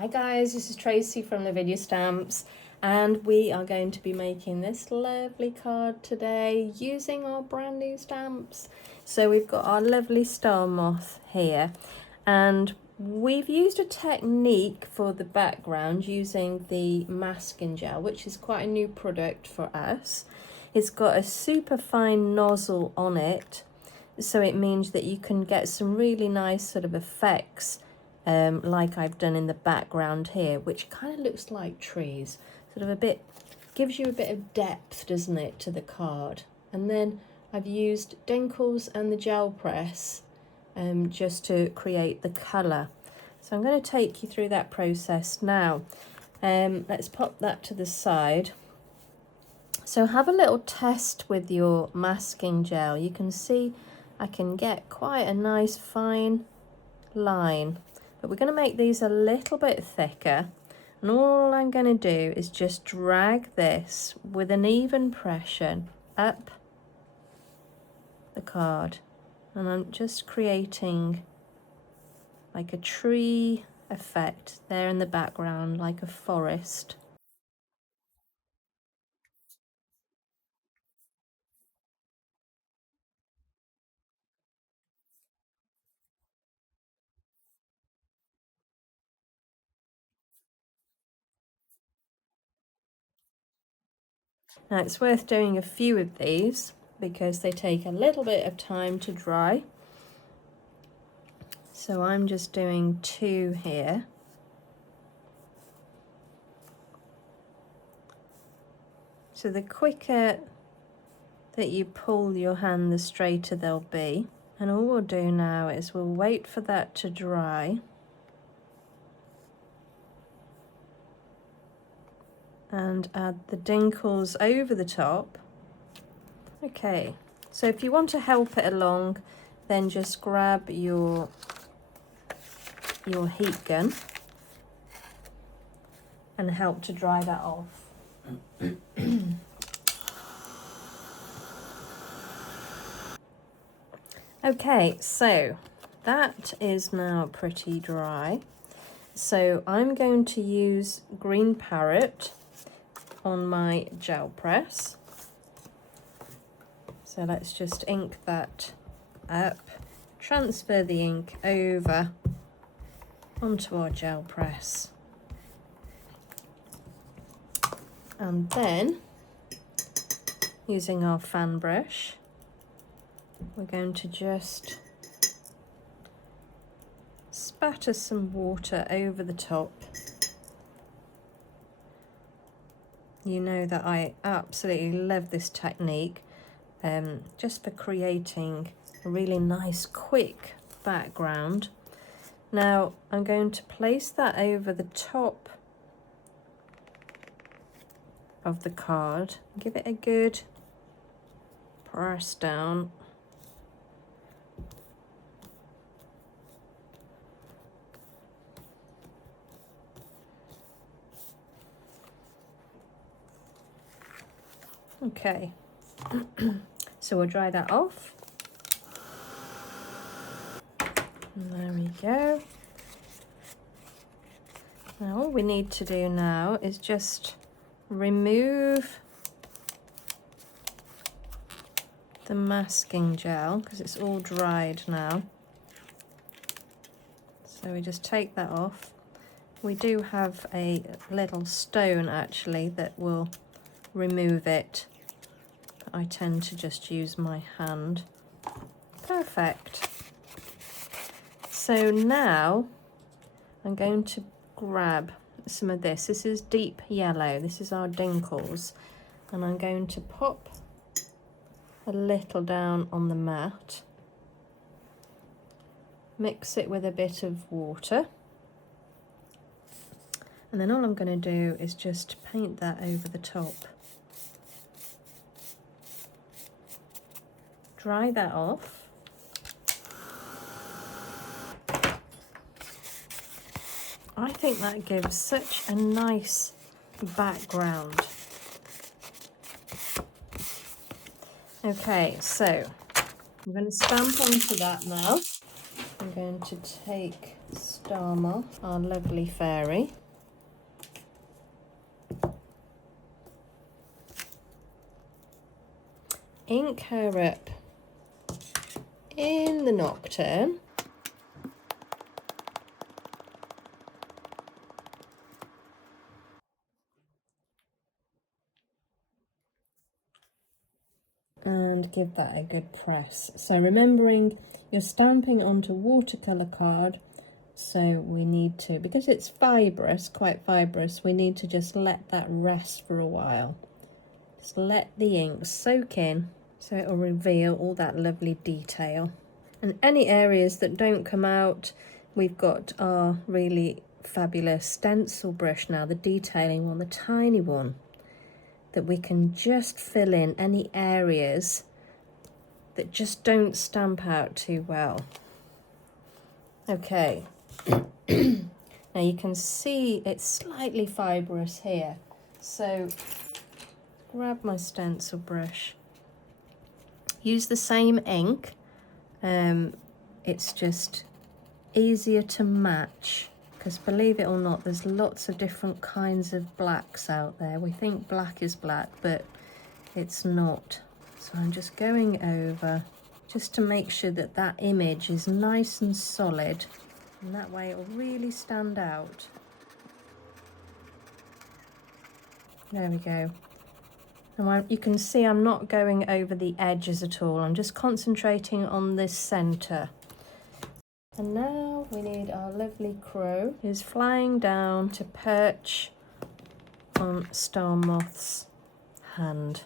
Hi guys, this is Tracy from Lavinia Stamps, and we are going to be making this lovely card today using our brand new stamps. So we've got our lovely Starmoth here, and we've used a technique for the background using the masking gel, which is quite a new product for us. It's got a super fine nozzle on it, so it means that you can get some really nice sort of effects like I've done in the background here, which kind of looks like trees, sort of a bit, gives you a bit of depth, doesn't it, to the card. And then I've used Dinkles and the gel press just to create the colour. So I'm going to take you through that process now. Let's pop that to the side. So have a little test with your masking gel. You can see I can get quite a nice fine line. But we're going to make these a little bit thicker, and all I'm going to do is just drag this with an even pressure up the card, and I'm just creating like a tree effect there in the background, like a forest. Now it's worth doing a few of these because they take a little bit of time to dry. So I'm just doing 2 here. So the quicker that you pull your hand, the straighter they'll be. And all we'll do now is we'll wait for that to dry. And add the dinkles over the top. Okay, so if you want to help it along, then just grab your heat gun and help to dry that off. Okay, so that is now pretty dry. So I'm going to use Green Parrot on my gel press. So let's just ink that up, transfer the ink over onto our gel press. And then, using our fan brush, we're going to just spatter some water over the top. You know that I absolutely love this technique, just for creating a really nice quick background. Now I'm going to place that over the top of the card, give it a good press down. Okay, so we'll dry that off. And there we go. Now all we need to do now is just remove the masking gel because it's all dried now. So we just take that off. We do have a little stone actually that will remove it. I tend to just use my hand. Perfect. So now I'm going to grab some of this. This is deep yellow. This is our dinkles. And I'm going to pop a little down on the mat. Mix it with a bit of water. And then all I'm going to do is just paint that over the top. Dry that off. I think that gives such a nice background. Okay, so I'm going to stamp onto that now. I'm going to take Starmoth, our lovely fairy, ink her up in the Nocturne, and give that a good press. So remembering you're stamping onto watercolour card, so we need to, because it's fibrous, quite fibrous, we need to just let that rest for a while. Just let the ink soak in so it will reveal all that lovely detail. And any areas that don't come out, we've got our really fabulous stencil brush now, the detailing one, the tiny one, that we can just fill in any areas that just don't stamp out too well. Okay, now you can see it's slightly fibrous here, so grab my stencil brush, use the same ink, it's just easier to match, because believe it or not, there's lots of different kinds of blacks out there. We think black is black, but it's not. So I'm just going over just to make sure that that image is nice and solid, and that way it'll really stand out. There we go. And you can see I'm not going over the edges at all. I'm just concentrating on this centre. And now we need our lovely crow who's flying down to perch on Starmoth's hand.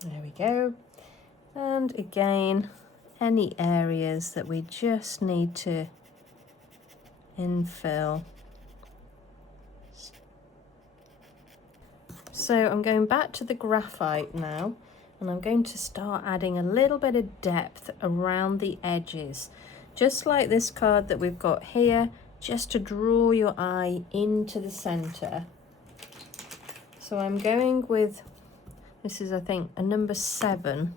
There we go. And again, any areas that we just need to infill. So I'm going back to the graphite now, and I'm going to start adding a little bit of depth around the edges, just like this card that we've got here, just to draw your eye into the center. So I'm going with, this is I think a number 7,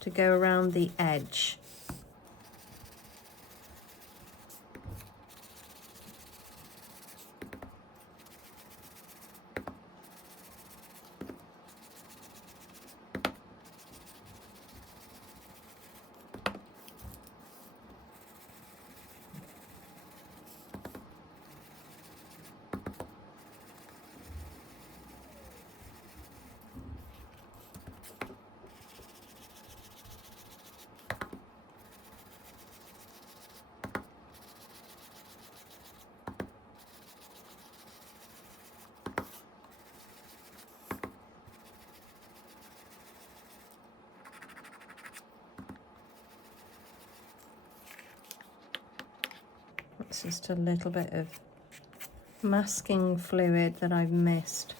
to go around the edge. It's just a little bit of masking fluid that I've missed.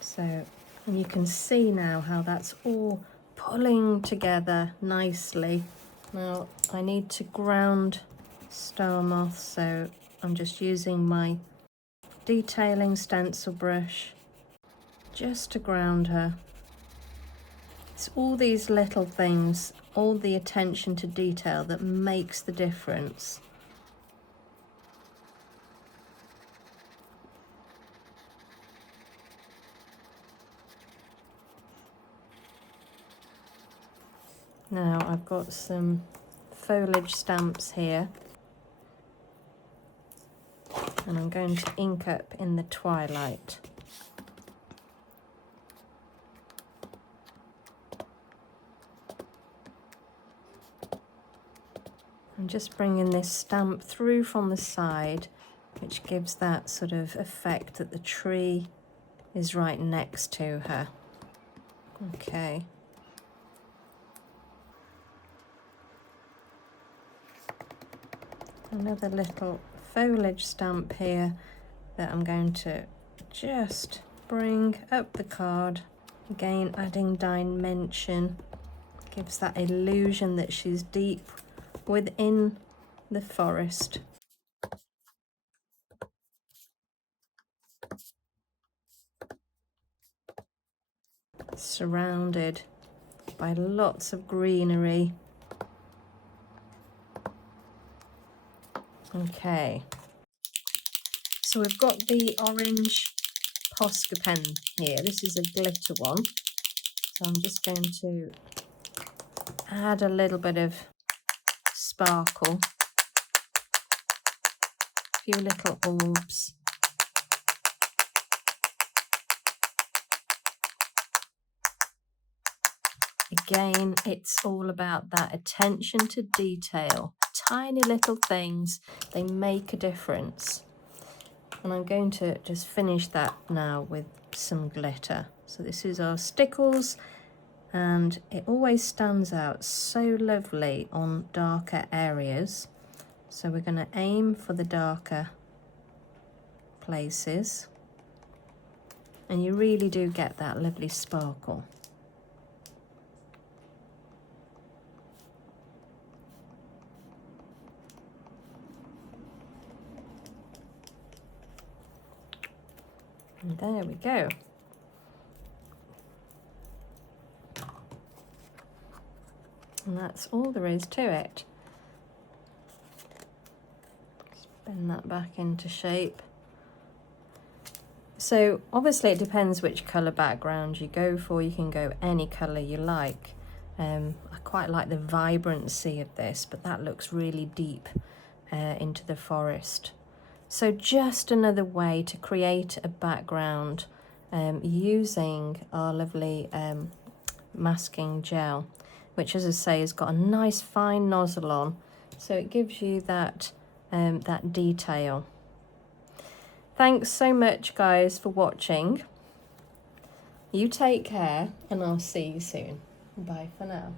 So, and you can see now how that's all pulling together nicely. Now I need to ground Starmoth, so I'm just using my detailing stencil brush just to ground her. It's all these little things, all the attention to detail that makes the difference. Now I've got some foliage stamps here, and I'm going to ink up in the twilight. I'm just bringing this stamp through from the side, which gives that sort of effect that the tree is right next to her. Okay. Another little foliage stamp here that I'm going to just bring up the card. Again, adding dimension, gives that illusion that she's deep within the forest. surrounded by lots of greenery. Okay, so we've got the orange Posca pen here. This is a glitter one, so I'm just going to add a little bit of sparkle, a few little orbs. Again, it's all about that attention to detail. Tiny little things, they make a difference. And I'm going to just finish that now with some glitter. So this is our stickles, and it always stands out so lovely on darker areas. So we're going to aim for the darker places, and you really do get that lovely sparkle. And there we go. And that's all there is to it. Bend that back into shape. So obviously it depends which colour background you go for. You can go any colour you like. I quite like the vibrancy of this, but that looks really deep into the forest. So just another way to create a background using our lovely masking gel, which, as I say, has got a nice fine nozzle on, so it gives you that that detail. Thanks so much, guys, for watching. You take care, and I'll see you soon. Bye for now.